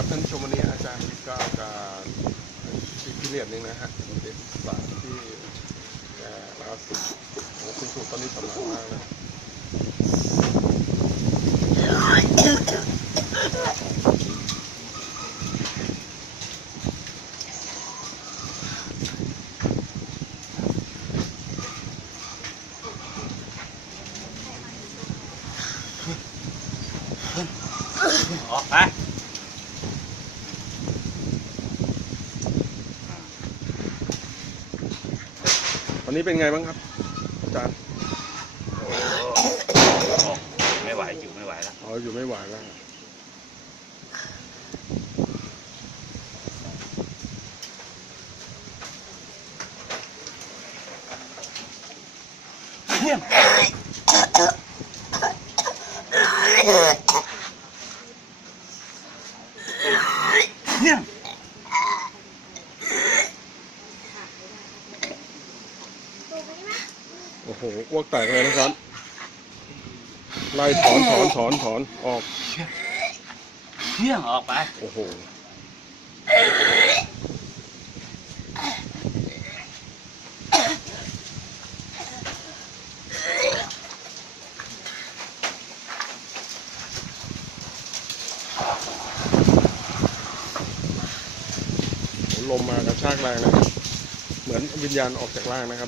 ครับท่านชมวันนี้อาจารย์ก็จะที่พิเรียดหนึ่งนะฮะเด็กสายที่เอ่อล่าสุดโอ้คุณครูตอนนี้สำคัญมากนะออกไป วันนี้เป็นไงบ้างครับ อาจารย์โอ้ออกไม่ไหวอยู่ไม่ไหวแล้วอ๋ออยู่ไม่ไหวแล้วเที่ยงเที่ยง โอ้โหอ้วกแตกเลยนะครับ ไล่ถอนถอนถอนถอนออก เที่ยงออกไป โอ้โห ลมมากระชากแรงนะครับ เหมือนวิญญาณออกจากร่างนะครับ